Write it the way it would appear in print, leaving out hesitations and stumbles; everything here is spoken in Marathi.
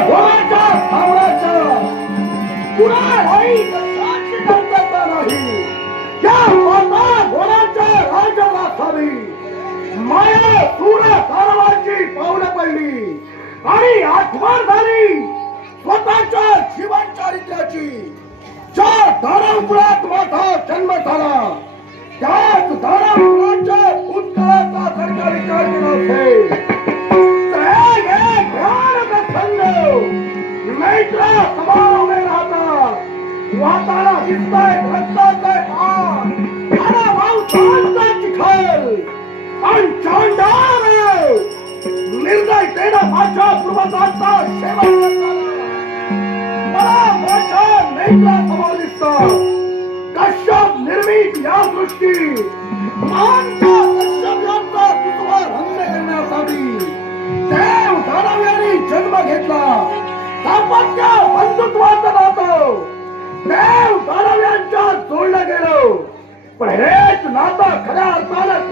घोड्याच्या साम्राज्य कुणालाही कशाची दंगता नाही. या माता घोड्याच्या राजवासावी माया सूर कारवाची पावलं पडली आणि आठवण झाली स्वतःच्या जीवन चारित्र्याची. ज्या दारापुरात माझा जन्म झाला त्याच दारापुराच्या भूतकाळाचा जर का विचार केला असेल तर एक ध्यान प्रसंग मैत्रा समारोह में राहतात वाताला दिसताय रक्ताचा भार आणि मांसाचा चिखल आणि चांडाळ निर्दयतेनं माझ्या पूर्वजांचा सेवन करताना मला माझ्या नेत्रासमोर दिसतं कश्यप निर्मित या सृष्टी महानच्या कश्यपांचा तुझा रंग करण्यासाठी देव दानवांनी जन्म घेतला. दाम्पत्य बंधुत्वाचं नातं देव दानवांच्या जोडलं गेलं पण हेच नातं खऱ्या अर्थानं